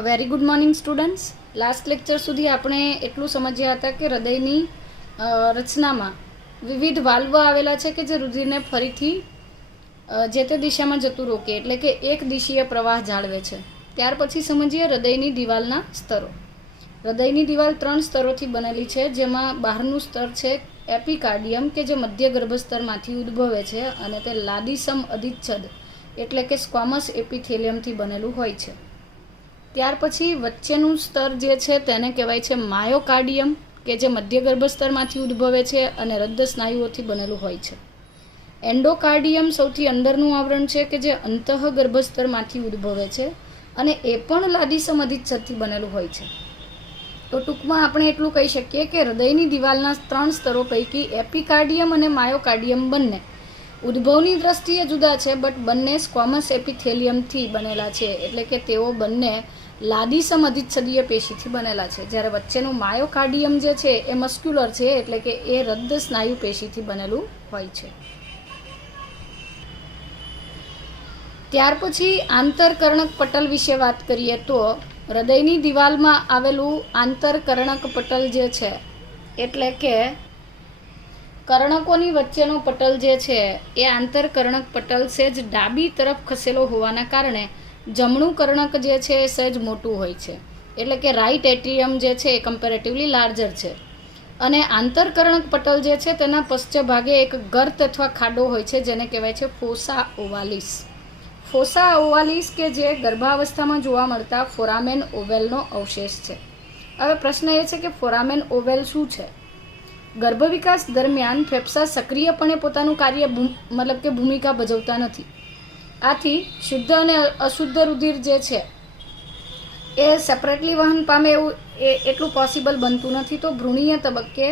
Very good morning students. Last lecture સુધી આપણે એટલું સમજ્યા હતા કે હૃદયની રચનામાં વિવિધ વાલ્વ આવેલા છે કે જે રુધિરને ફરીથી જે તે દિશામાં જતું રોકે, એટલે કે એક દિશીય પ્રવાહ જાળવે છે. ત્યાર પછી સમજીએ હૃદયની દિવાલના સ્તરો. હૃદયની દિવાલ 3 સ્તરોથી બનેલી છે, જેમાં બહારનું સ્તર છે એપિકાર્ડિયમ કે જે મધ્ય ગર્ભસ્તરમાંથી ઉદ્ભવે છે અને તે લાદીસમ અધિચ્છદ એટલે કે સ્ક્વામસ એપિથેલિયમથી બનેલું હોય છે. ત્યાર પછી વચ્ચેનું સ્તર જે છે તેને કહેવાય છે માયોકાર્ડિયમ કે જે મધ્ય ગર્ભસ્તરમાંથી ઉદ્ભવે છે અને હૃદય સ્નાયુઓથી બનેલું હોય છે. એન્ડોકાર્ડિયમ સૌથી અંદરનું આવરણ છે કે જે અંતઃ ગર્ભસ્તરમાંથી ઉદ્ભવે છે અને એ પણ લાદીસમ અધિચ્છદથી બનેલું હોય છે. તો ટૂંકમાં આપણે એટલું કહી શકીએ કે હૃદયની દિવાલના 3 સ્તરો પૈકી એપિકાર્ડિયમ અને માયોકાર્ડિયમ બંને ઉદ્ભવની દ્રષ્ટિએ જુદા છે, બટ બંને સ્ક્વામસ એપિથેલિયમથી બનેલા છે, એટલે કે તેઓ બંને લાદીસમ અધિચ્છદીય પેશીથી બનેલા છે. જ્યારે વચ્ચેનું માયોકાર્ડિયમ જે છે એ મસ્ક્યુલર છે, એટલે કે એ હૃદય સ્નાયુ પેશીથી બનેલું હોય છે. ત્યાર પછી આંતરકર્ણક પટલ વિશે વાત કરીએ તો હૃદયની દિવાલમાં આવેલું આંતરકર્ણક પટલ જે છે, એટલે કે કર્ણકોની વચ્ચેનો પટલ જે છે એ આંતરકર્ણક પટલ સહેજ ડાબી તરફ ખસેલો હોવાના કારણે જમણું કર્ણક જે છે એ સહેજ મોટું હોય છે, એટલે કે રાઇટ એટ્રિયમ જે છે એ કમ્પેરેટિવલી લાર્જર છે. અને આંતરકર્ણક પટલ જે છે તેના પશ્ચ ભાગે એક ગર્ત અથવા ખાડો હોય છે જેને કહેવાય છે ફોસા ઓવાલિસ. ફોસા ઓવાલિસ કે જે ગર્ભાવસ્થામાં જોવા મળતા ફોરામેન ઓવેલનો અવશેષ છે. હવે પ્રશ્ન એ છે કે ફોરામેન ઓવેલ શું છે? ગર્ભવિકાસ દરમિયાન ફેફસા સક્રિયપણે પોતાનું કાર્ય મતલબ કે ભૂમિકા ભજવતા નથી. આથી શુદ્ધ અને અશુદ્ધ રુધિર જે છે એ સેપરેટલી વહન પામે એવું એટલું પોસિબલ બનતું નથી. તો ભ્રૂણીય તબક્કે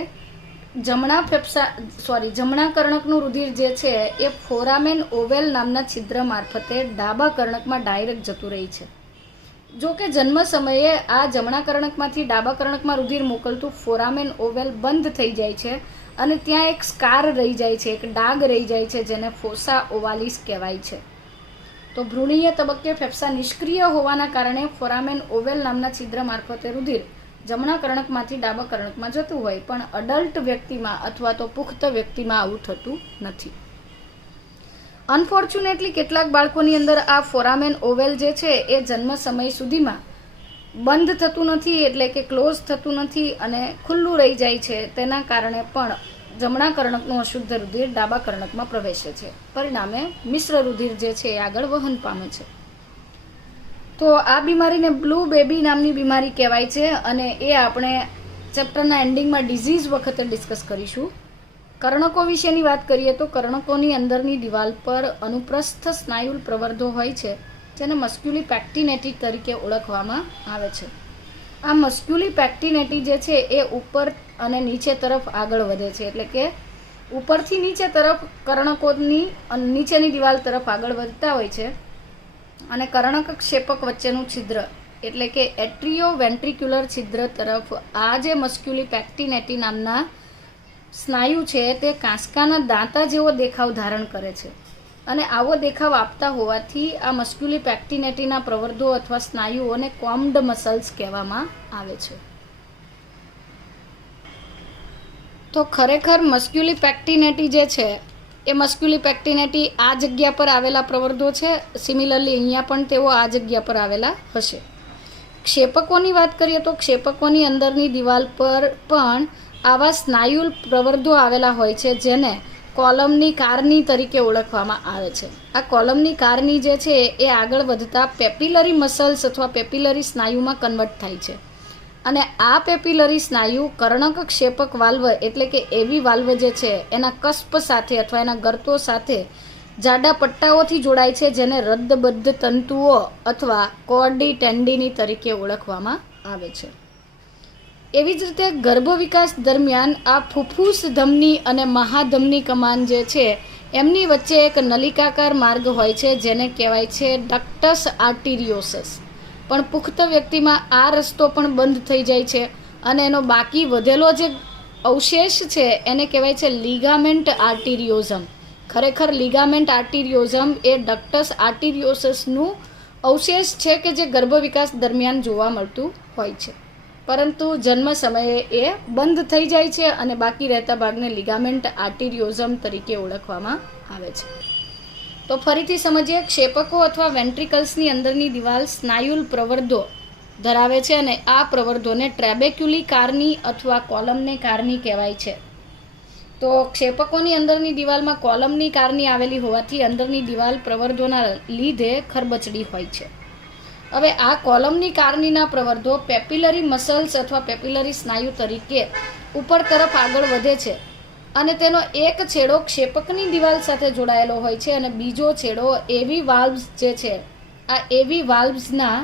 જમણા કર્ણકનું રુધિર જે છે એ ફોરામેન ઓવેલ નામના છિદ્ર મારફતે ડાબા કર્ણકમાં ડાયરેક્ટ જતું રહી છે. જો કે જન્મ સમયે આ જમણા કર્ણકમાંથી ડાબા કર્ણકમાં રુધિર મોકલતું ફોરામેન ઓવેલ બંધ થઈ જાય છે અને ત્યાં એક સ્કાર રહી જાય છે, એક ડાઘ રહી જાય છે જેને ફોસા ઓવાલિસ કહેવાય છે. તો ભ્રૂણીય તબક્કે ફેફસા નિષ્ક્રિય હોવાના કારણે ફોરામેન ઓવેલ નામના છિદ્ર મારફતે રુધિર જમણા કર્ણકમાંથી ડાબા કર્ણકમાં જતું હોય, પણ અડલ્ટ વ્યક્તિમાં અથવા તો પુખ્ત વ્યક્તિમાં આવું થતું નથી. અનફોર્ચ્યુનેટલી કેટલાક બાળકોની અંદર આ ફોરામેન ઓવેલ જે છે એ જન્મ સમય સુધીમાં બંધ થતું નથી, એટલે કે ક્લોઝ થતું નથી અને ખુલ્લું રહી જાય છે. તેના કારણે પણ જમણા કર્ણકનું અશુદ્ધ રુધિર ડાબા કર્ણકમાં પ્રવેશે છે. પરિણામે મિશ્ર રુધિર જે છે એ આગળ વહન પામે છે. તો આ બીમારીને બ્લુ બેબી નામની બીમારી કહેવાય છે અને એ આપણે ચેપ્ટરના એન્ડિંગમાં ડિઝીઝ વખતે ડિસ્કસ કરીશું. કર્ણકો વિશેની વાત કરીએ તો કર્ણકોની અંદરની દિવાલ પર અનુપ્રસ્થ સ્નાયુલ પ્રવર્ધો હોય છે જેને મસ્ક્યુલી પેક્ટિનેટી તરીકે ઓળખવામાં આવે છે. આ મસ્ક્યુલી પેક્ટિનેટી જે છે એ ઉપર અને નીચે તરફ આગળ વધે છે, એટલે કે ઉપરથી નીચે તરફ કર્ણકોની નીચેની દિવાલ તરફ આગળ વધતા હોય છે અને કર્ણક ક્ષેપક વચ્ચેનું છિદ્ર એટલે કે એટ્રિયો વેન્ટ્રિક્યુલર છિદ્ર તરફ આ જે મસ્ક્યુલી પેક્ટિનેટી નામના સ્નાયુ છે તે કાંસકાના દાંતા જેવો દેખાવ ધારણ કરે છે અને આવો દેખાવ આપતા હોવાથી આ મસ્ક્યુલી પેક્ટિનેટીના પ્રવર્ધો અથવા સ્નાયુઓને કોમ્ડ મસલ્સ કહેવામાં આવે છે. તો ખરેખર મસ્ક્યુલી પેક્ટિનેટી જે છે એ મસ્ક્યુલી પેક્ટિનેટી આ જગ્યા પર આવેલા પ્રવર્ધો છે. સિમિલરલી અહીંયા પણ તેઓ આ જગ્યા પર આવેલા હશે. ક્ષેપકોની વાત કરીએ તો ક્ષેપકોની અંદરની દિવાલ પર પણ આવા સ્નાયુલ પ્રવર્ધો આવેલા હોય છે જેને કોલમની કારની તરીકે ઓળખવામાં આવે છે. આ કોલમની કારની જે છે એ આગળ વધતા પેપિલરી મસલ્સ અથવા પેપિલરી સ્નાયુમાં કન્વર્ટ થાય છે અને આ પેપિલરી સ્નાયુ કર્ણક ક્ષેપક વાલ્વ એટલે કે એવી વાલ્વ જે છે એના કસ્પ સાથે અથવા એના ગર્તો સાથે જાડા પટ્ટાઓથી જોડાય છે જેને રદ્દબદ્ધ તંતુઓ અથવા કોર્ડી ટેન્ડિની તરીકે ઓળખવામાં આવે છે. એવી જ રીતે ગર્ભ વિકાસ દરમિયાન આ ફુફ્ફુસ ધમની અને મહાધમની કમાન જે છે એમની વચ્ચે એક નલિકાકાર માર્ગ હોય છે જેને કહેવાય છે ડક્ટસ આર્ટિરિયોસસ. પણ પુખ્ત વ્યક્તિમાં આ રસ્તો પણ બંધ થઈ જાય છે અને એનો બાકી વધેલો જે અવશેષ છે એને કહેવાય છે લિગામેન્ટ આર્ટિરિયોઝમ. ખરેખર લિગામેન્ટ આર્ટિરિયોઝમ એ ડક્ટસ આર્ટિરિયોસસનું અવશેષ છે કે જે ગર્ભ વિકાસ દરમિયાન જોવા મળતું હોય છે, પરંતુ જન્મ સમયે એ બંધ થઈ જાય છે અને બાકી રહેતા ભાગને લિગામેન્ટ આર્ટિરિયોઝમ તરીકે ઓળખવામાં આવે છે. તો ફરીથી સમજીએ, ક્ષેપકો અથવા વેન્ટ્રિકલ્સની અંદરની દિવાલ સ્નાયુલ પ્રવર્ધો ધરાવે છે અને આ પ્રવર્ધોને ટ્રેબેક્યુલી કાર્ની અથવા કોલમની કાર્ની કહેવાય છે. તો ક્ષેપકોની અંદરની દિવાલમાં કોલમની કાર્ની આવેલી હોવાથી અંદરની દિવાલ પ્રવર્ધોના લીધે ખરબચડી હોય છે. હવે આ કોલમની કાર્નીના પ્રવર્ધો પેપિલરી મસલ્સ અથવા પેપિલરી સ્નાયુ તરીકે ઉપર તરફ આગળ વધે છે અને તેનો એક છેડો ક્ષેપકની દિવાલ સાથે જોડાયેલો હોય છે અને બીજો છેડો એવી વાલ્વ્સ જે છે, આ એવી વાલ્વ્સના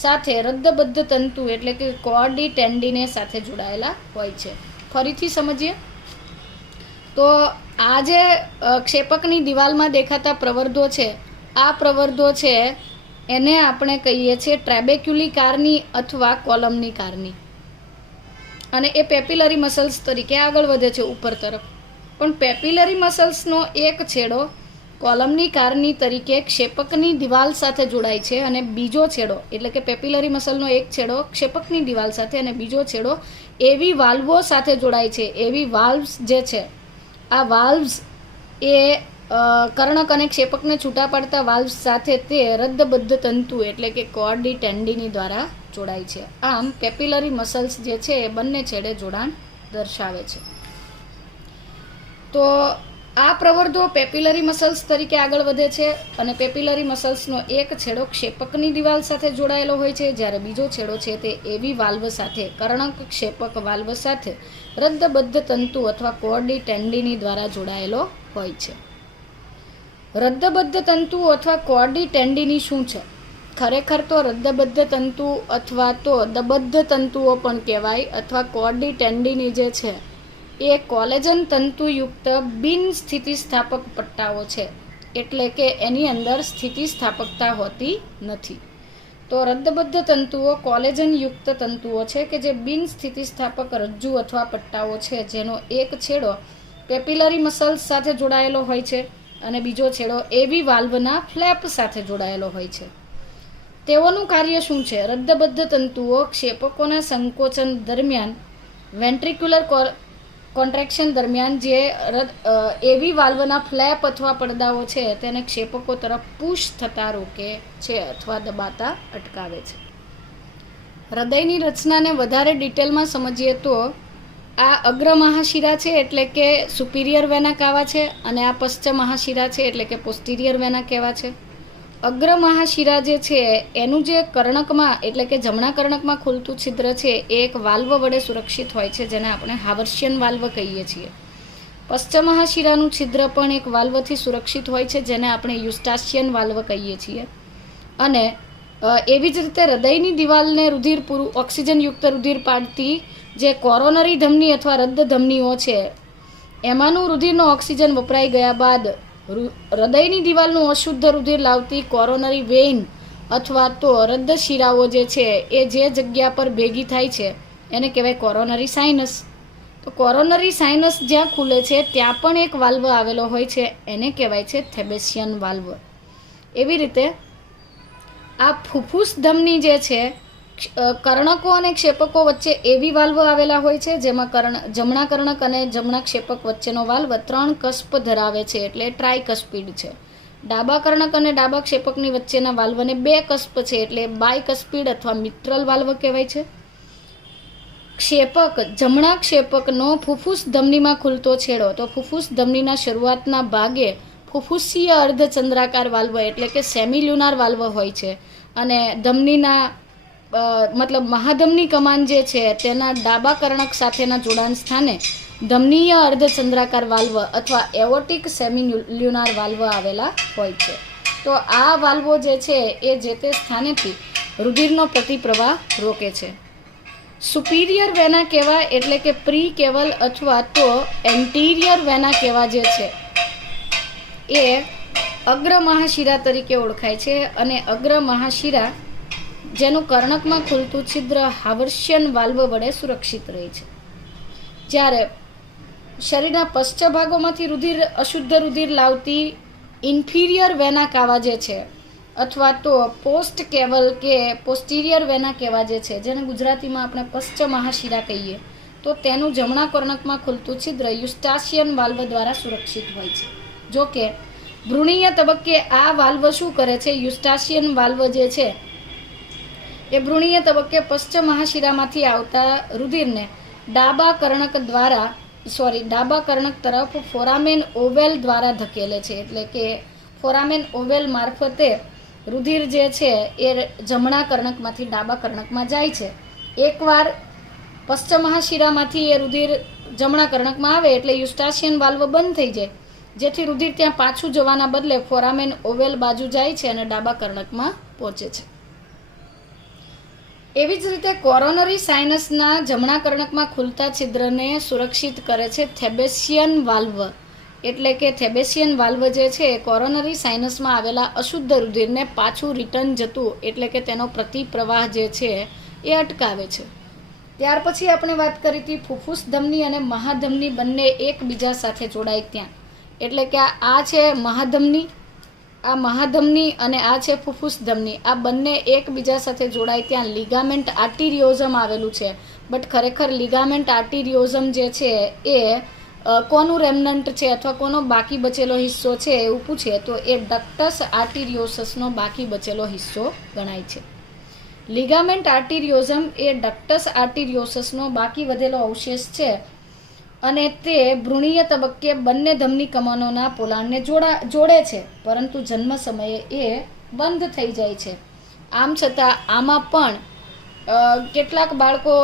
સાથે રદ્દબદ્ધ તંતુ એટલે કે કોર્ડી ટેન્ડિને સાથે જોડાયેલા હોય છે. ફરીથી સમજીએ તો આ જે ક્ષેપકની દિવાલમાં દેખાતા પ્રવર્ધો છે, આ પ્રવર્ધો છે એને આપણે કહીએ છીએ ટ્રેબેક્યુલી કાર્ની અથવા કોલમની કાર્ની, અને એ પેપિલરી મસલ્સ તરીકે આગળ વધે છે ઉપર તરફ. પણ પેપિલરી મસલ્સનો એક છેડો કોલમની કાર્ની તરીકે ક્ષેપકની દિવાલ સાથે જોડાય છે અને બીજો છેડો એટલે કે પેપિલરી મસલનો એક છેડો ક્ષેપકની દિવાલ સાથે અને બીજો છેડો એવી વાલ્વો સાથે જોડાય છે. એવી વાલ્વ્સ જે છે, આ વાલ્વ્સ એ કર્ણક અને ક્ષેપકને છૂટા પાડતા વાલ્વ્સ સાથે તે રદ્દબદ્ધ તંતુ એટલે કે કોર્ડી ટેન્ડિની દ્વારા જોડાય છે. આમ પેપિલરી મસલ્સ જે છે એ બંને છેડે જોડાણ દર્શાવે છે. તો આ પ્રવર્ધો પેપિલરી મસલ્સ તરીકે આગળ વધે છે અને પેપિલરી મસલ્સનો એક છેડો ક્ષેપકની દિવાલ સાથે જોડાયેલો હોય છે, જ્યારે બીજો છેડો છે તે એવી વાલ્વ સાથે કર્ણક ક્ષેપક વાલ્વ સાથે રદ્દબદ્ધ તંતુ અથવા કોર્ડી ટેન્ડિની દ્વારા જોડાયેલો હોય છે. રદ્દબદ્ધ તંતુ અથવા કોર્ડી ટેન્ડિની શું છે? ખરેખર તો રદ્દબદ્ધ તંતુ અથવા તો દબદ્ધ તંતુઓ પણ કહેવાય અથવા કોર્ડી ટેન્ડિની જે છે એ કોલેજન તંતુયુક્ત બિન સ્થિતિસ્થાપક પટ્ટાઓ છે, એટલે કે એની અંદર સ્થિતિસ્થાપકતા હોતી નથી. તો રદ્દબદ્ધ તંતુઓ કોલેજનયુક્ત તંતુઓ છે કે જે બિન સ્થિતિસ્થાપક રજ્જુ અથવા પટ્ટાઓ છે, જેનો એક છેડો પેપિલરી મસલ્સ સાથે જોડાયેલો હોય છે અને બીજો છેડો એવી વાલ્વના ફ્લેપ સાથે જોડાયેલો હોય છે. તેઓનું કાર્ય શું છે? રદ્દબદ્ધ તંતુઓ ક્ષેપકોના સંકોચન દરમિયાન વેન્ટ્રિક્યુલર કોન્ટ્રેક્શન દરમિયાન જે એવી વાલ્વના ફ્લેપ અથવા પડદાઓ છે તેને ક્ષેપકો તરફ પુશ થતા રોકે છે અથવા દબાતા અટકાવે છે. હૃદયની રચનાને વધારે ડિટેલમાં સમજીએ તો આ અગ્ર મહાશિરા છે એટલે કે સુપિરિયર વેના કાવા છે અને આ પશ્ચ મહાશિરા છે એટલે કે પોસ્ટિરિયર વેના કહેવા છે. અગ્ર મહાશિરા જે છે એનું જે કર્ણકમાં એટલે કે જમણા કર્ણકમાં ખુલતું છિદ્ર છે એ એક વાલ્વ વડે સુરક્ષિત હોય છે, જેને આપણે હાવર્શિયન વાલ્વ કહીએ છીએ. પશ્ચિમ મહાશિરાનું છિદ્ર પણ એક વાલ્વથી સુરક્ષિત હોય છે, જેને આપણે યુસ્ટાશિયન વાલ્વ કહીએ છીએ. અને એવી જ રીતે હૃદયની દિવાલને રુધિર પૂરું ઓક્સિજનયુક્ત રુધિર પાડતી જે કોરોનરી ધમની અથવા રદ્દ ધમનીઓ છે, એમાંનું રુધિરનો ઓક્સિજન વપરાઈ ગયા બાદ હૃદયની દિવાલનું અશુદ્ધ રુધિર લાવતી કોરોનરી વેઇન અથવા તો રદ્દ શિરાઓ જે છે એ જે જગ્યા પર ભેગી થાય છે એને કહેવાય કોરોનરી સાઇનસ. તો કોરોનરી સાઇનસ જ્યાં ખુલે છે ત્યાં પણ એક વાલ્વ આવેલો હોય છે, એને કહેવાય છે થેબેશિયન વાલ્વ. એવી રીતે આ ફુફ્ફુસ ધમની જે છે, કર્ણકો અને ક્ષેપકો વચ્ચે એવી વાલ્વ આવેલા હોય છે જેમાં જમણા કર્ણક અને જમણા ક્ષેપક વચ્ચેનો વાલ્વ 3 કસ્પ ધરાવે છે, એટલે ટ્રાયકસ્પિડ છે. ડાબા કર્ણક અને ડાબા ક્ષેપકની વચ્ચેના વાલ્વને 2 કસ્પ છે, એટલે બાયકસ્પિડ અથવા મિટ્રલ વાલ્વ કહેવાય છે. જમણા ક્ષેપકનો ફુફ્ફુસ ધમનીમાં ખુલતો છેડો, તો ફુફ્ફુસ ધમનીના શરૂઆતના ભાગે ફુફ્ફુસીય અર્ધચંદ્રાકાર વાલ્વ એટલે કે સેમિલ્યુનાર વાલ્વ હોય છે અને ધમનીના મહાધમની કમાન જે છે તેના ડાબા કર્ણક સાથેના જોડાણ સ્થાને ધમનીય અર્ધચંદ્રાકાર વાલ્વ અથવા એઓર્ટિક સેમિલ્યુનાર વાલ્વ આવેલા હોય છે. તો આ વાલ્વો જે છે એ જે તે સ્થાનેથી રુધિરનો પ્રતિપ્રવાહ રોકે છે. સુપિરિયર વેના કહેવા એટલે કે પ્રી કેવલ અથવા તો એન્ટિરિયર વેના કહેવા જે છે એ અગ્ર મહાશિરા તરીકે ઓળખાય છે અને અગ્ર મહાશિરા જેનું કર્ણકમાં ખુલતું છિદ્ર હાવર્શિયન વાલ્વ વડે સુરક્ષિત રહે છે. જ્યારે શરીરના પશ્ચ ભાગોમાંથી અશુદ્ધ રુધિર લાવતી ઇન્ફિરિયર વેના કાવા જે છે અથવા તો પોસ્ટ કેવલ કે પોસ્ટિરિયર વેના કહેવા જે છે, જેને ગુજરાતીમાં આપણે પશ્ચ મહાશિરા કહીએ, તો તેનું જમણા કર્ણકમાં ખુલતું છિદ્ર યુસ્ટાશિયન વાલ્વ દ્વારા સુરક્ષિત હોય છે. જો કે ભ્રૂણીય તબક્કે આ વાલ્વ શું કરે છે? યુસ્ટાશિયન વાલ્વ જે છે એ ભ્રૂણીય તબક્કે પશ્ચ મહાશિરામાંથી આવતા રુધિરને ડાબા કર્ણક તરફ ફોરામેન ઓવેલ દ્વારા ધકેલે છે. એટલે કે ફોરામેન ઓવેલ મારફતે રુધિર જે છે એ જમણા કર્ણકમાંથી ડાબા કર્ણકમાં જાય છે. એકવાર પશ્ચિમ મહાશિરામાંથી એ રુધિર જમણા કર્ણકમાં આવે એટલે યુસ્ટાશિયન વાલ્વ બંધ થઈ જાય, જેથી રુધિર ત્યાં પાછું જવાના બદલે ફોરામેન ઓવેલ બાજુ જાય છે અને ડાબા કર્ણકમાં પહોંચે છે. એવી જ રીતે કોરોનરી સાઇનસના જમણા કર્ણકમાં ખુલતા છિદ્રને સુરક્ષિત કરે છે થેબેશિયન વાલ્વ. એટલે કે થેબેશિયન વાલ્વ જે છે એ કોરોનરી સાઇનસમાં આવેલા અશુદ્ધ રુધિરને પાછું રિટર્ન જતું, એટલે કે તેનો પ્રતિપ્રવાહ જે છે એ અટકાવે છે. ત્યાર પછી આપણે વાત કરી હતી ફુફ્ફુસ ધમની અને મહાધમની બંને એકબીજા સાથે જોડાય ત્યાં. એટલે કે આ છે મહાધમની, આ મહાધમની અને આ છે ફુફ્ફુસ ધમની. આ બંને એકબીજા સાથે જોડાય ત્યાં લિગામેન્ટ આર્ટિરિયોઝમ આવેલું છે. બટ ખરેખર લિગામેન્ટ આર્ટિરિયોઝમ જે છે એ કોનું રેમનન્ટ છે અથવા કોનો બાકી બચેલો હિસ્સો છે એવું પૂછે તો એ ડક્ટસ આર્ટિરિયોસસનો બાકી બચેલો હિસ્સો ગણાય છે. લિગામેન્ટ આર્ટિરિયોઝમ એ ડક્ટસ આર્ટિરિયોસસનો બાકી વધેલો અવશેષ છે અને તે ભ્રૂણીય તબક્કે બંને ધમની કમાનોના પોલાણને જોડે છે, પરંતુ જન્મ સમયે એ બંધ થઈ જાય છે. આમ છતાં આમાં પણ કેટલાક બાળકો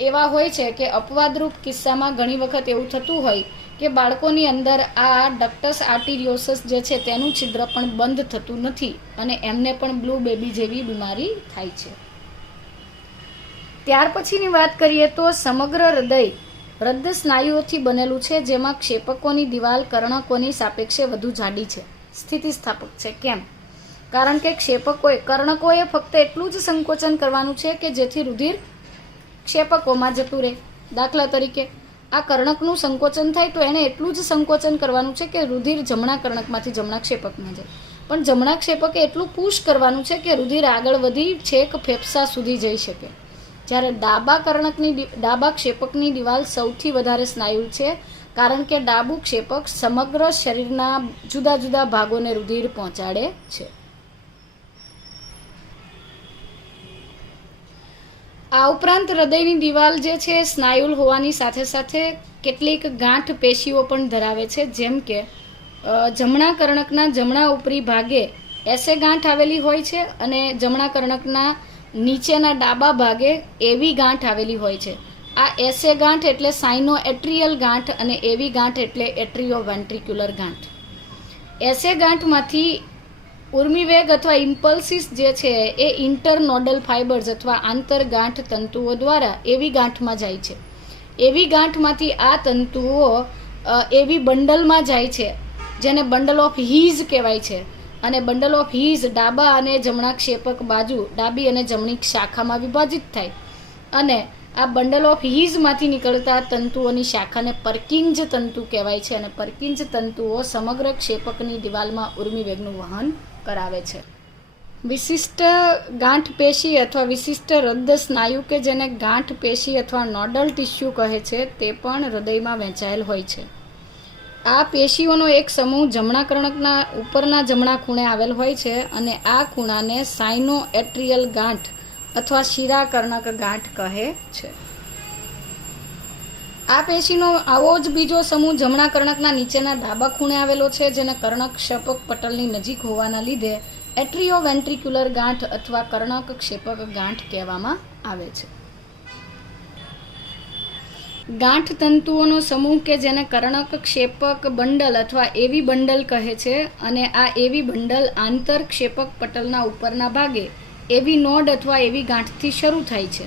એવા હોય છે કે અપવાદરૂપ કિસ્સામાં ઘણી વખત એવું થતું હોય કે બાળકોની અંદર આ ડક્ટસ આર્ટિરિયોસસ જે છે તેનું છિદ્ર પણ બંધ થતું નથી અને એમને પણ બ્લુ બેબી જેવી બીમારી થાય છે. ત્યાર પછીની વાત કરીએ તો સમગ્ર હૃદય હૃદ સ્નાયુઓથી બનેલું છે, જેમાં ક્ષેપકોની દિવાલ કર્ણકોની સાપેક્ષે વધુ જાડી છે, સ્થિતિસ્થાપક છે. કેમ? કારણ કે કર્ણકોએ ફક્ત એટલું જ સંકોચન કરવાનું છે કે જેથી રુધિર ક્ષેપકોમાં જતું રહે. દાખલા તરીકે આ કર્ણકનું સંકોચન થાય તો એણે એટલું જ સંકોચન કરવાનું છે કે રુધિર જમણા કર્ણકમાંથી જમણા ક્ષેપકમાં જાય, પણ જમણા ક્ષેપકે એટલું પુશ કરવાનું છે કે રુધિર આગળ વધી છેક ફેફસા સુધી જઈ શકે. જ્યારે ડાબા ક્ષેપકની દિવાલ સૌથી વધારે સ્નાયુ છે, કારણ કે ડાબું ક્ષેપક સમગ્ર શરીરના જુદા જુદા ભાગોને રુધિર પહોંચાડે છે. આ ઉપરાંત હૃદયની દિવાલ જે છે સ્નાયુલ હોવાની સાથે સાથે કેટલીક ગાંઠ પેશીઓ પણ ધરાવે છે. જેમ કે જમણા કર્ણકના જમણા ઉપરી ભાગે એસે ગાંઠ આવેલી હોય છે અને જમણા કર્ણકના નીચેના ડાબા ભાગે એવી ગાંઠ આવેલી હોય છે. આ એસે ગાંઠ એટલે સાઇનો એટ્રિયલ ગાંઠ અને એવી ગાંઠ એટલે એટ્રિયો વેન્ટ્રિક્યુલર ગાંઠ. એસે ગાંઠમાંથી ઉર્મિવેગ અથવા ઇમ્પલ્સિસ જે છે એ ઇન્ટરનોડલ ફાઇબર્સ અથવા આંતરગાંઠ તંતુઓ દ્વારા એવી ગાંઠમાં જાય છે. એવી ગાંઠમાંથી આ તંતુઓ એવી બંડલમાં જાય છે, જેને બંડલ ઓફ હીઝ કહેવાય છે. અને બંડલ ઓફ હીઝ ડાબા અને જમણા ક્ષેપક બાજુ ડાબી અને જમણી શાખામાં વિભાજિત થાય અને આ બંડલ ઓફ હીઝમાંથી નીકળતા તંતુઓની શાખાને પર્કિંજ તંતુ કહેવાય છે. અને પર્કિંજ તંતુઓ સમગ્ર ક્ષેપકની દિવાલમાં ઉર્મિવેગનું વહન કરાવે છે. વિશિષ્ટ ગાંઠ પેશી અથવા વિશિષ્ટ હૃદ સ્નાયુ કે જેને ગાંઠ પેશી અથવા નોડલ ટિશ્યુ કહે છે તે પણ હૃદયમાં વહેંચાયેલ હોય છે. આ પેશીઓનો એક સમૂહ જમણા કર્ણકના ઉપરના જમણા ખૂણે આવેલ હોય છે અને આ ખૂણાને સાઇનો એટ્રિયલ ગાંઠ અથવા શિરા કર્ણક ગાંઠ કહે છે. આ પેશીનો આવો જ બીજો સમૂહ જમણા કર્ણકના નીચેના ડાબા ખૂણે આવેલો છે, જેને કર્ણક ક્ષેપક પટલની નજીક હોવાના લીધે એટ્રિયો વેન્ટ્રિક્યુલર ગાંઠ અથવા કર્ણક ક્ષેપક ગાંઠ કહેવામાં આવે છે. ગાંઠ તંતુઓનો સમૂહ કે જેને કર્ણક ક્ષેપક બંડલ અથવા એવી બંડલ કહે છે અને આ એવી બંડલ આંતર ક્ષેપક પટલના ઉપરના ભાગે એવી નોડ અથવા એવી ગાંઠથી શરૂ થાય છે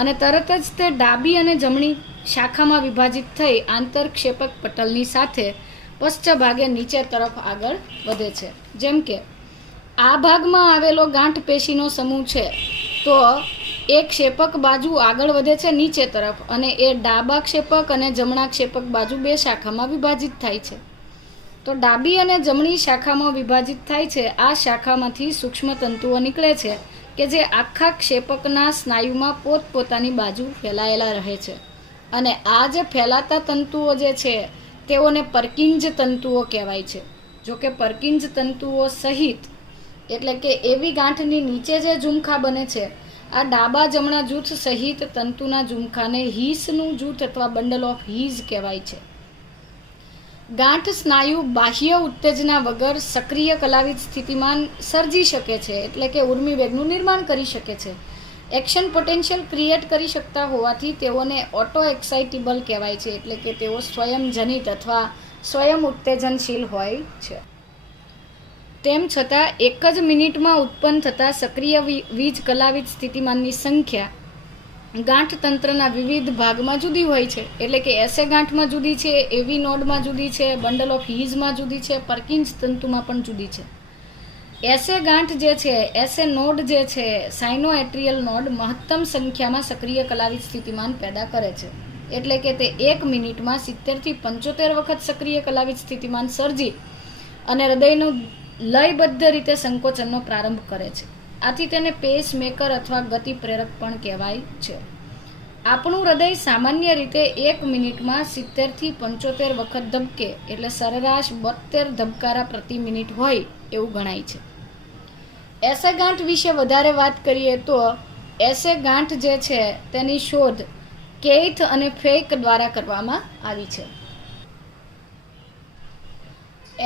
અને તરત જ તે ડાબી અને જમણી શાખામાં વિભાજિત થઈ આંતરક્ષેપક પટલની સાથે પશ્ચ ભાગે નીચે તરફ આગળ વધે છે. જેમ કે આ ભાગમાં આવેલો ગાંઠ પેશીનો સમૂહ છે તો એક ક્ષેપક બાજુ આગળ વધે છે નીચે તરફ અને એ ડાબા ક્ષેપક અને જમણા ક્ષેપક બાજુ બે શાખામાં વિભાજિત થાય છે. તો ડાબી અને જમણી શાખામાં વિભાજિત થાય છે. આ શાખામાંથી સૂક્ષ્મ તંતુઓ નીકળે છે કે જે આખા ક્ષેપકના સ્નાયુમાં પોતપોતાની બાજુ ફેલાયેલા રહે છે. અને આ જે ફેલાતા તંતુઓ જે છે તેઓને પરકિંજ તંતુઓ કહેવાય છે. જો કે પરકિંજ તંતુઓ સહિત એટલે કે એવી ગાંઠની નીચે જે ઝુમખા બને છે, આ ડાબા જમણા જૂથ સહિત તંતુના ઝુમખાને હીસનું જૂથ અથવા બંડલ ઓફ હીઝ કહેવાય છે. ગાંઠ સ્નાયુ બાહ્ય ઉત્તેજના વગર સક્રિય કલાવિત સ્થિતિમાન સર્જી શકે છે, એટલે કે ઉર્મિવેગનું નિર્માણ કરી શકે છે. એક્શન પોટેન્શિયલ ક્રિએટ કરી શકતા હોવાથી તેઓને ઓટો એક્સાઇટેબલ કહેવાય છે, એટલે કે તેઓ સ્વયંજનિત અથવા સ્વયં ઉત્તેજનશીલ હોય છે. તેમ છતાં એક જ મિનિટમાં ઉત્પન્ન થતા સક્રિય વીજ કલાવિત સ્થિતિમાનની સંખ્યા ગાંઠતંત્રના વિવિધ ભાગમાં જુદી હોય છે. એટલે કે એસે ગાંઠમાં જુદી છે, એવી નોડમાં જુદી છે, બંડલ ઓફ હીઝમાં જુદી છે, પરકિંજ તંતુમાં પણ જુદી છે. એસે ગાંઠ જે છે, એસે નોડ જે છે, સાઇનોએટ્રિયલ નોડ મહત્તમ સંખ્યામાં સક્રિય કલાવિત સ્થિતિમાન પેદા કરે છે. એટલે કે તે 1 મિનિટમાં 70 થી 75 વખત સક્રિય કલાવિત સ્થિતિમાન સર્જી અને હૃદયનું લયબદ્ધ રીતે સંકોચનનો પ્રારંભ કરે છે. આથી તેને પેસમેકર અથવા ગતિ પ્રેરક પણ કહેવાય છે. આપણું હૃદય સામાન્ય રીતે 1 મિનિટમાં 70 થી 75 વખત ધબકે, એટલે સરેરાશ 72 ધબકારા પ્રતિ મિનિટ હોય એવું ગણાય છે. એસે ગાંઠ વિશે વધારે વાત કરીએ તો એસે ગાંઠ જે છે તેની શોધ કેઇથ અને ફેક દ્વારા કરવામાં આવી છે.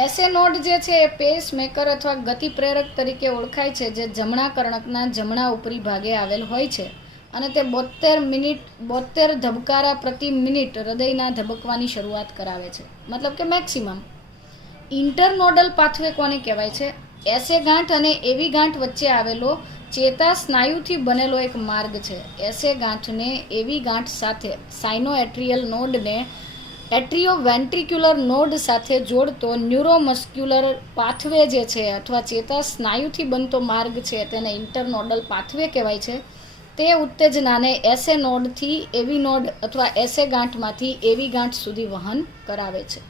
એસે નોડ જે છે એ પેસમેકર અથવા ગતિ પ્રેરક તરીકે ઓળખાય છે, જે જમણા કર્ણકના જમણા ઉપરી ભાગે આવેલ હોય છે અને તે 72 ધબકારા પ્રતિ મિનિટ હૃદયના ધબકવાની શરૂઆત કરાવે છે, મતલબ કે મેક્સિમમ. ઇન્ટરનોડલ પાથવે કોને કહેવાય છે? એસે ગાંઠ અને એવી ગાંઠ વચ્ચે આવેલો ચેતા સ્નાયુથી બનેલો એક માર્ગ છે. એસે ગાંઠને એવી ગાંઠ સાથે સાઇનોએટ્રિયલ નોડને એટ્રિયોવેન્ટ્રિક્યુલર નોડ સાથે જોડતો ન્યુરોમસ્ક્યુલર પાથવે જે છે અથવા ચેતા સ્નાયુથી બનતો માર્ગ છે તેને ઇન્ટરનોડલ પાથવે કહેવાય છે. તે ઉત્તેજનાને એસે નોડથી એવી નોડ અથવા એસે ગાંઠમાંથી એવી ગાંઠ સુધી વહન કરાવે છે.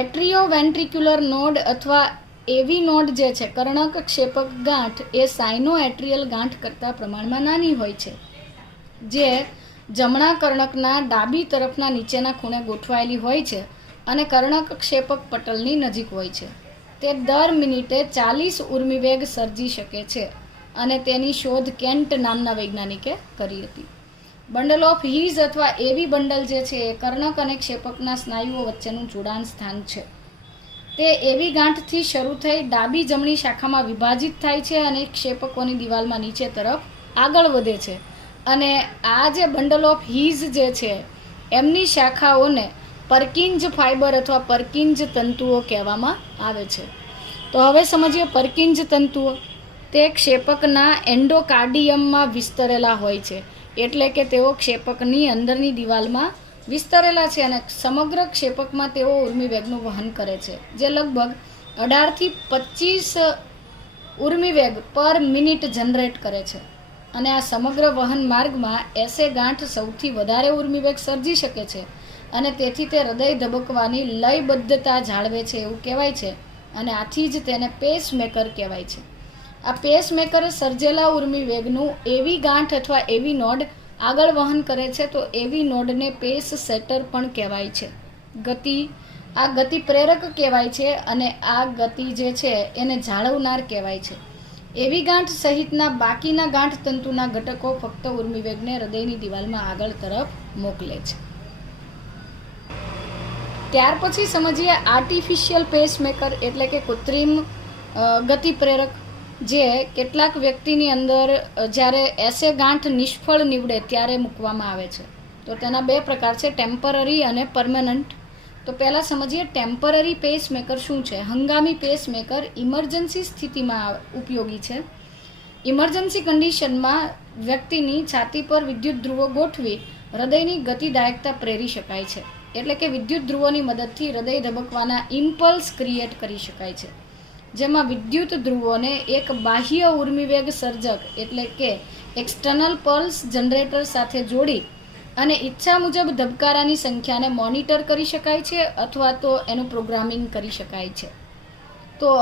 એટ્રિયોવેન્ટ્રિક્યુલર નોડ અથવા એવી નોડ જે છે, કર્ણક ક્ષેપક ગાંઠ એ સાઇનોએટ્રિયલ ગાંઠ કરતાં પ્રમાણમાં નાની હોય છે, જે જમણા કર્ણકના ડાબી તરફના નીચેના ખૂણે ગોઠવાયેલી હોય છે અને કર્ણક ક્ષેપક પટલની નજીક હોય છે. તે દર મિનિટે 40 ઉર્મિવેગ સર્જી શકે છે અને તેની શોધ કેન્ટ નામના વૈજ્ઞાનિકે કરી હતી. બંડલ ઓફ હીઝ અથવા એવી બંડલ જે છે એ કર્ણક અને ક્ષેપકના સ્નાયુઓ વચ્ચેનું જોડાણ સ્થાન છે. તે એવી ગાંઠથી શરૂ થઈ ડાબી જમણી શાખામાં વિભાજિત થાય છે અને ક્ષેપકોની દિવાલમાં નીચે તરફ આગળ વધે છે. અને આ જે બંડલ ઓફ હીઝ જે છે એમની શાખાઓને પરકિંજ ફાઇબર અથવા પરકિંજ તંતુઓ કહેવામાં આવે છે. તો હવે સમજીએ પરકિંજ તંતુઓ. તે ક્ષેપકના એન્ડોકાર્ડિયમમાં વિસ્તરેલા હોય છે, એટલે કે તેઓ ક્ષેપકની અંદરની દિવાલમાં વિસ્તરેલા છે અને સમગ્ર ક્ષેપકમાં તેઓ ઉર્મિવેગનું વહન કરે છે, જે લગભગ 18 થી 25 ઉર્મિવેગ પર મિનિટ જનરેટ કરે છે. અને આ સમગ્ર વહન માર્ગમાં એસે ગાંઠ સૌથી વધારે ઉર્મિવેગ સર્જી શકે છે અને તેથી તે હૃદય ધબકવાની લયબદ્ધતા જાળવે છે એવું કહેવાય છે અને આથી જ તેને પેસમેકર કહેવાય છે. આ પેસમેકર સર્જેલા ઉર્મિવેગનું એવી ગાંઠ અથવા એવી નોડ આગળ વહન કરે છે, તો એવી નોડને પેસ સેટર પણ કહેવાય છે. આ ગતિ પ્રેરક કહેવાય છે અને આ ગતિ જે છે એને જાળવનાર કહેવાય છે. એવી ગાંઠ સહિતના બાકીના ગાંઠ તંતુના ઘટકો ફક્ત ઉર્મિવેગને હૃદયની દિવાલમાં આગળ તરફ મોકલે છે. ત્યાર પછી સમજીએ આર્ટિફિશિયલ પેસમેકર એટલે કે કૃત્રિમ ગતિ પ્રેરક, જે કેટલાક વ્યક્તિની અંદર જ્યારે એસે ગાંઠ નિષ્ફળ નીવડે ત્યારે મૂકવામાં આવે છે. તો તેના 2 પ્રકાર છે, ટેમ્પરરી અને પરમેનન્ટ. તો પહેલાં સમજીએ ટેમ્પરરી પેસમેકર શું છે. હંગામી પેસમેકર ઇમરજન્સી સ્થિતિમાં ઉપયોગી છે. ઇમરજન્સી કન્ડિશનમાં વ્યક્તિની છાતી પર વિદ્યુત ધ્રુવો ગોઠવી હૃદયની ગતિદાયકતા પ્રેરી શકાય છે. એટલે કે વિદ્યુત ધ્રુવોની મદદથી હૃદય ધબકવાના ઇમ્પલ્સ ક્રિએટ કરી શકાય છે, જેમાં વિદ્યુત ધ્રુવોને એક બાહ્ય ઉર્મિવેગ સર્જક એટલે કે એક્સટર્નલ પલ્સ જનરેટર સાથે જોડી અને ઈચ્છા મુજબ ધબકારાની સંખ્યાને મોનિટર કરી શકાય છે અથવા તો એનું પ્રોગ્રામિંગ કરી શકાય છે. તો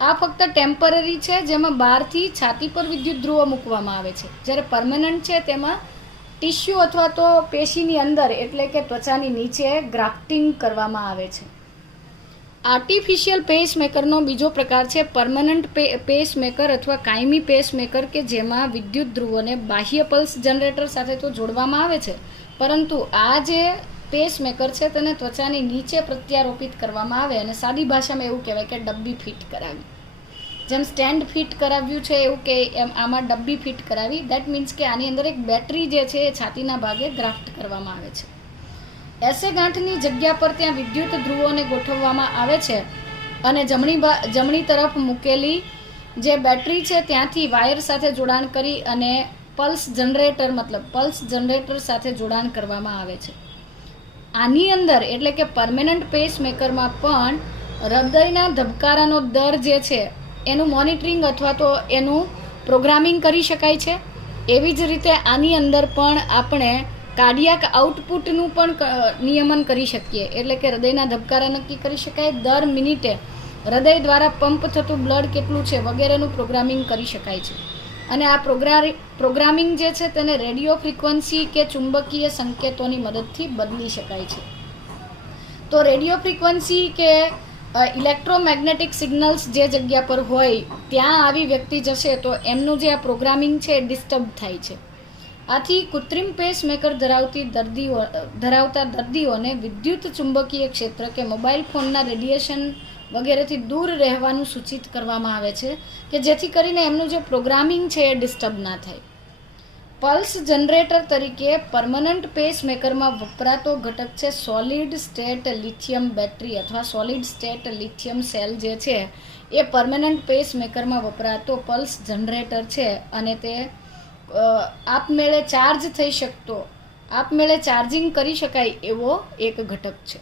આ ફક્ત ટેમ્પરરી છે, જેમાં બહારથી છાતી પર વિદ્યુત ધ્રુવો મૂકવામાં આવે છે. જ્યારે પરમેનન્ટ છે તેમાં ટિશ્યુ અથવા તો પેશીની અંદર એટલે કે ત્વચાની નીચે ગ્રાફ્ટિંગ કરવામાં આવે છે. આર્ટિફિશિયલ પેસમેકરનો બીજો પ્રકાર છે પરમનન્ટ પેસમેકર અથવા કાયમી પેસમેકર, કે જેમાં વિદ્યુત ધ્રુવોને બાહ્ય પલ્સ જનરેટર સાથે તો જોડવામાં આવે છે, પરંતુ આ જે પેસમેકર છે તેને ત્વચાની નીચે પ્રત્યારોપિત કરવામાં આવે અને સાદી ભાષામાં એવું કહેવાય કે ડબ્બી ફિટ કરાવી. જેમ સ્ટેન્ડ ફિટ કરાવ્યું છે એવું કે એમ આમાં ડબ્બી ફિટ કરાવી. દેટ મીન્સ કે આની અંદર એક બેટરી જે છે એ છાતીના ભાગે ગ્રાફ્ટ કરવામાં આવે છે. એસે ગાંઠની જગ્યા પર ત્યાં વિદ્યુત ધ્રુવોને ગોઠવવામાં આવે છે અને જમણી તરફ મૂકેલી જે બેટરી છે ત્યાંથી વાયર સાથે જોડાણ કરી અને પલ્સ જનરેટર સાથે જોડાણ કરવામાં આવે છે. આની અંદર એટલે કે પરમેનન્ટ પેસમેકરમાં પણ હૃદયના ધબકારાનો દર જે છે એનું મોનિટરિંગ અથવા તો એનું પ્રોગ્રામિંગ કરી શકાય છે. એવી જ રીતે આની અંદર પણ આપણે કાર્ડિયાક આઉટપુટનું પણ નિયમન કરી શકીએ, એટલે કે હૃદયના ધબકારા નક્કી કરી શકાય, દર મિનિટે હૃદય દ્વારા પંપ થતું બ્લડ કેટલું છે વગેરેનું પ્રોગ્રામિંગ કરી શકાય છે. અને આ પ્રોગ્રામિંગ જે છે તેને રેડિયો ફ્રીક્વન્સી કે ચુંબકીય સંકેતોની મદદથી બદલી શકાય છે. તો રેડિયો ફ્રીક્વન્સી કે ઇલેક્ટ્રોમેગ્નેટિક સિગ્નલ્સ જે જગ્યા પર હોય ત્યાં આવી વ્યક્તિ જશે તો એમનું જે આ પ્રોગ્રામિંગ છે એ ડિસ્ટર્બ થાય છે. આથી કૃત્રિમ પેસમેકર ધરાવતા દર્દીઓને વિદ્યુત ચુંબકીય ક્ષેત્ર કે મોબાઈલ ફોનના રેડિયેશન વગેરેથી દૂર રહેવાનું સૂચિત કરવામાં આવે છે કે જેથી કરીને એમનું જે પ્રોગ્રામિંગ છે એ ડિસ્ટર્બ ના થાય. પલ્સ જનરેટર તરીકે પરમનન્ટ પેસમેકરમાં વપરાતો ઘટક છે સોલિડ સ્ટેટ લિથિયમ બેટરી અથવા સોલિડ સ્ટેટ લિથિયમ સેલ જે છે એ પરમનન્ટ પેસમેકરમાં વપરાતો પલ્સ જનરેટર છે અને તે આપમેળે ચાર્જિંગ કરી શકાય એવો એક ઘટક છે.